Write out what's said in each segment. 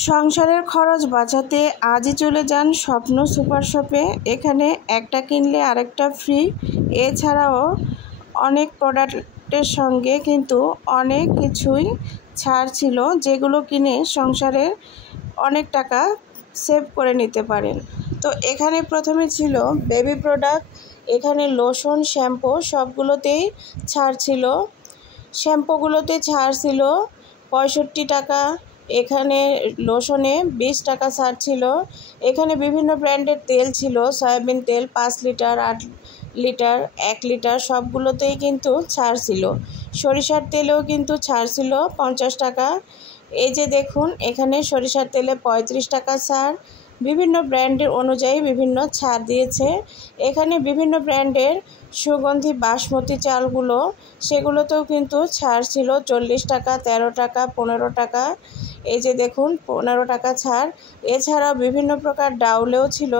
সংসারের খরচ বাঁচাতে আজই চলে যান স্বপ্ন সুপার শপে। এখানে একটা কিনলে আরেকটা ফ্রি। এছাড়াও অনেক প্রোডাক্টের সঙ্গে কিন্তু অনেক কিছুই ছাড় ছিল, যেগুলো কিনে সংসারের অনেক টাকা সেভ করে নিতে পারেন। তো এখানে প্রথমে ছিল বেবি প্রোডাক্ট। এখানে লোশন, শ্যাম্পু সবগুলোতেই ছাড় ছিল। শ্যাম্পুগুলোতে ছাড় ছিল 65 টাকা। এখানে লোশনে 20 টাকা ছাড় ছিল। এখানে বিভিন্ন ব্র্যান্ডের তেল ছিল, সয়াবিন তেল 5 লিটার, 8 লিটার, 1 লিটার সবগুলোতেই কিন্তু ছাড় ছিল। সরিষার তেলেও কিন্তু ছাড় ছিল 50 টাকা। এই যে দেখুন, এখানে সরিষার তেলে 35 টাকা ছাড়। বিভিন্ন ব্র্যান্ডের অনুযায়ী বিভিন্ন ছাড় দিয়েছে। এখানে বিভিন্ন ব্র্যান্ডের সুগন্ধি বাসমতি চালগুলো, সেগুলোতেও কিন্তু ছাড় ছিল 40 টাকা, 13 টাকা, 15 টাকা। এই যে দেখুন 15 টাকা ছাড়। এছাড়াও বিভিন্ন প্রকার ডাউলেও ছিল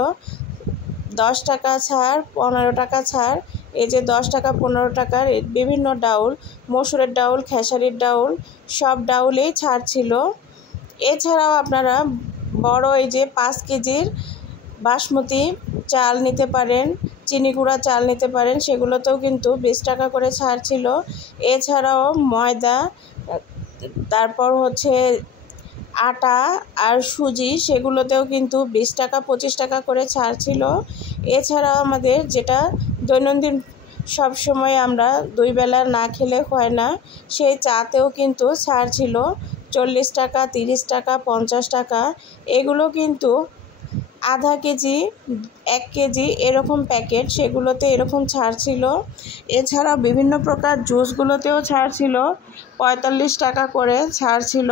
10 টাকা ছাড়, 15 টাকা ছাড়। এই যে 10 টাকা, 15 টাকার বিভিন্ন ডাউল, মসুরের ডাউল, খেসারির ডাউল, সব ডাউলেই ছাড় ছিল। এছাড়াও আপনারা বড় এই যে 5 কেজির বাসমতি চাল নিতে পারেন, চিনি গুঁড়া চাল নিতে পারেন, সেগুলোতেও কিন্তু 20 টাকা করে ছাড় ছিল। এছাড়াও ময়দা, তারপর হচ্ছে আটা আর সুজি, সেগুলোতেও কিন্তু 20 টাকা 25 টাকা করে ছাড় ছিল। এছাড়াও আমাদের যেটা দৈনন্দিন সব সময় আমরা 2 বেলা না খেলে হয় না, সেই চাতেও কিন্তু ছাড় ছিল 40 টাকা, 30 টাকা, 50 টাকা। এগুলো কিন্তু আধা কেজি, 1 কেজি এরকম প্যাকেট, সেগুলোতে এরকম ছাড় ছিল। এছাড়াও বিভিন্ন প্রকার জুসগুলোতেও ছাড় ছিল 45 টাকা করে ছাড় ছিল,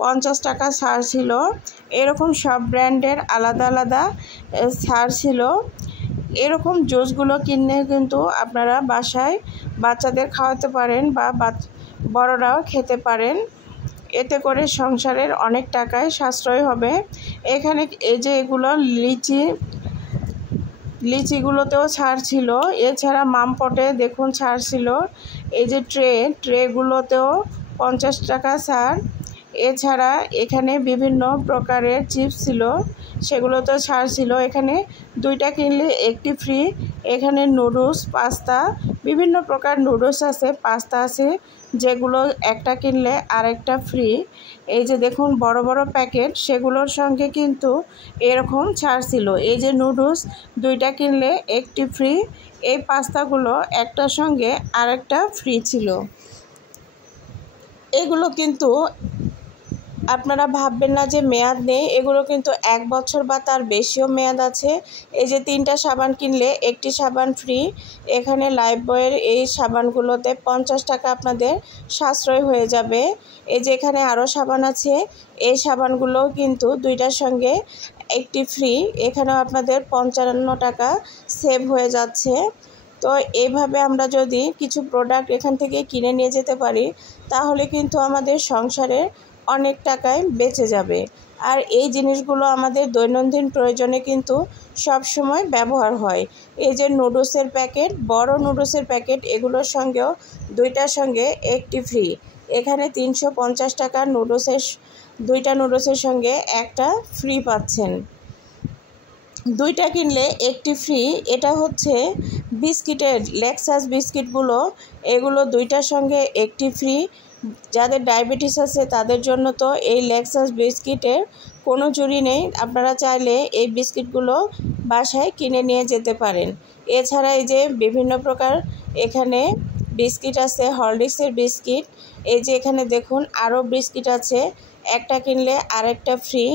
50 টাকা ছাড় ছিল। এরকম সব ব্র্যান্ডের আলাদা আলাদা ছাড় ছিল। এরকম জুসগুলো কিনে কিন্তু আপনারা বাসায় বাচ্চাদের খাওয়াতে পারেন বা বড়রাও খেতে পারেন। এতে করে সংসারের অনেক টাকায় সাশ্রয় হবে। এখানে এই যে এগুলো লিচিগুলোতেও ছাড় ছিল। এছাড়া মামপটে দেখুন ছাড় ছিল। এই যে ট্রেগুলোতেও 50 টাকা ছাড়। এছাড়া এখানে বিভিন্ন প্রকারের চিপস ছিল, সেগুলোতেও ছাড় ছিল। এখানে 2টা কিনলে 1টি ফ্রি। এখানে নুডলস, পাস্তা, বিভিন্ন প্রকার নুডলস আছে, পাস্তা আছে, যেগুলো একটা কিনলে আরেকটা ফ্রি। এই যে দেখুন বড় বড় প্যাকেট, সেগুলোর সঙ্গে কিন্তু এরকম ছাড় ছিল। এই যে নুডলস 2টা কিনলে 1টি ফ্রি। এই পাস্তাগুলো একটার সঙ্গে আরেকটা ফ্রি ছিল। এগুলো কিন্তু আপনারা ভাববেন না যে মেয়াদ নেই, এগুলো কিন্তু 1 বছর বা তার বেশিও মেয়াদ আছে। এই যে 3টা সাবান কিনলে 1টি সাবান ফ্রি। এখানে লাইফবয়ের এই সাবানগুলোতে 50 টাকা আপনাদের সাশ্রয় হয়ে যাবে। এই যে এখানে আরও সাবান আছে, এই সাবানগুলোও কিন্তু 2টার সঙ্গে 1টি ফ্রি। এখানেও আপনাদের 55 টাকা সেভ হয়ে যাচ্ছে। তো এইভাবে আমরা যদি কিছু প্রোডাক্ট এখান থেকে কিনে নিয়ে যেতে পারি, তাহলে কিন্তু আমাদের সংসারে অনেক টাকায় বেঁচে যাবে। আর এই জিনিসগুলো আমাদের দৈনন্দিন প্রয়োজনে কিন্তু সব সময় ব্যবহার হয়। এই যে নুডলসের প্যাকেট, বড় নুডলসের প্যাকেট, এগুলোর সঙ্গেও 2টার সঙ্গে 1টি ফ্রি। এখানে 350 টাকা নুডলসের 2টা নুডলসের সঙ্গে একটা ফ্রি পাচ্ছেন। 2টা কিনলে 1টি ফ্রি। এটা হচ্ছে বিস্কিটের লেক্সাস বিস্কিটগুলো, এগুলো 2টার সঙ্গে 1টি ফ্রি। যাদের ডায়াবেটিস আছে তাদের জন্য তো এই লেক্সাস বিস্কিটের কোনো জুড়ি নেই। আপনারা চাইলে এই বিস্কিটগুলো বাসায় কিনে নিয়ে যেতে পারেন। এছাড়া এই যে বিভিন্ন প্রকার এখানে বিস্কিট আছে, হরলিক্সের বিস্কিট। এই যে এখানে দেখুন আরও বিস্কিট আছে, একটা কিনলে আরেকটা ফ্রি।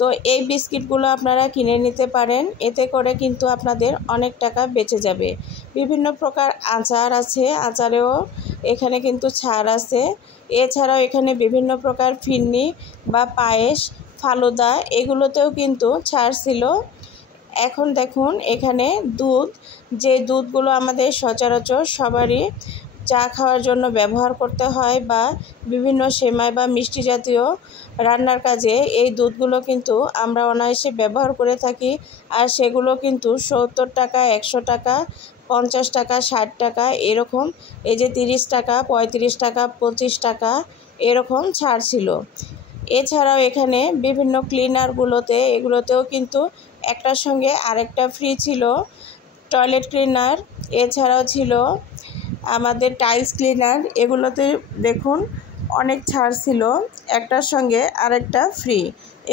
তো এই বিস্কিটগুলো আপনারা কিনে নিতে পারেন, এতে করে কিন্তু আপনাদের অনেক টাকা বেঁচে যাবে। বিভিন্ন প্রকার আচার আছে, আচারেও এখানে কিন্তু ছাড় আছে। এছাড়াও এখানে বিভিন্ন প্রকার ফিরনি বা পায়েস, ফালুদা, এগুলোতেও কিন্তু ছাড় ছিল। এখন দেখুন এখানে দুধ, যে দুধগুলো আমাদের সচরাচর সবারই চা খাওয়ার জন্য ব্যবহার করতে হয় বা বিভিন্ন সেমাই বা মিষ্টি জাতীয় রান্নার কাজে এই দুধগুলো কিন্তু আমরা অনায়াসে ব্যবহার করে থাকি। আর সেগুলো কিন্তু 70 টাকা, 100 টাকা, 50 টাকা, 60 টাকা এরকম। এই যে 30 টাকা, 35 টাকা, 25 টাকা এরকম ছাড় ছিল। এছাড়াও এখানে বিভিন্ন ক্লিনারগুলোতে এগুলোতেও কিন্তু একটার সঙ্গে আরেকটা ফ্রি ছিল। টয়লেট ক্লিনার, এছাড়াও ছিল আমাদের টাইলস ক্লিনার, এগুলোতে দেখুন অনেক ছাড় ছিল, একটার সঙ্গে আরেকটা ফ্রি।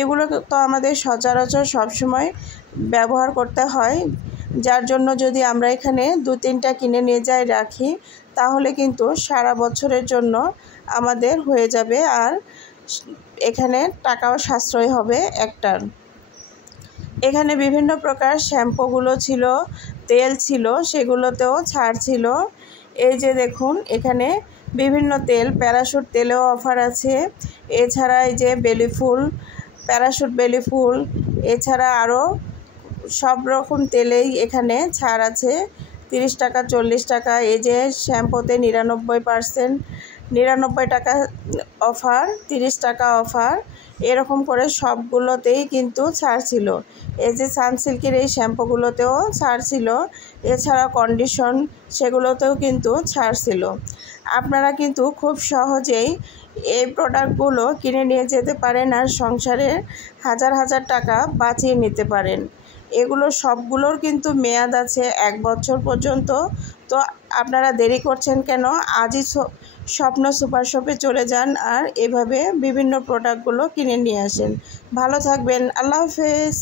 এগুলো তো আমাদের সচরাচর সবসময় ব্যবহার করতে হয়, যার জন্য যদি আমরা এখানে 2-3টা কিনে নিয়ে যাই রাখি, তাহলে কিন্তু সারা বছরের জন্য আমাদের হয়ে যাবে, আর এখানে টাকাও সাশ্রয় হবে একটার। এখানে বিভিন্ন প্রকার শ্যাম্পুগুলো ছিল, তেল ছিল, সেগুলোতেও ছাড় ছিল। এই যে দেখুন এখানে বিভিন্ন তেল, প্যারাশুট তেলেও অফার আছে। এছাড়া এই যে বেলি ফুল, প্যারাশুট বেলি ফুল, এছাড়া আরও সব রকম তেলেই এখানে ছাড় আছে, 30 টাকা 40 টাকা। এই যে শ্যাম্পুতে 99%, 99 টাকা অফার, 30 টাকা অফার, এরকম করে সবগুলোতেই কিন্তু ছাড় ছিল। এই যে সানসিল্কের এই শ্যাম্পুগুলোতেও ছাড় ছিল, এছাড়া কন্ডিশন সেগুলোতেও কিন্তু ছাড় ছিল। আপনারা কিন্তু খুব সহজেই এই প্রোডাক্টগুলো কিনে নিয়ে যেতে পারেন আর সংসারের হাজার হাজার টাকা বাঁচিয়ে নিতে পারেন। এগুলো সবগুলোর কিন্তু মেয়াদ আছে 1 বছর পর্যন্ত। তো আপনারা দেরি করছেন কেন? আজই স্বপ্ন সুপার শপে চলে যান আর এভাবে বিভিন্ন প্রোডাক্টগুলো কিনে নিয়ে আসেন। ভালো থাকবেন, আল্লাহ হাফেজ।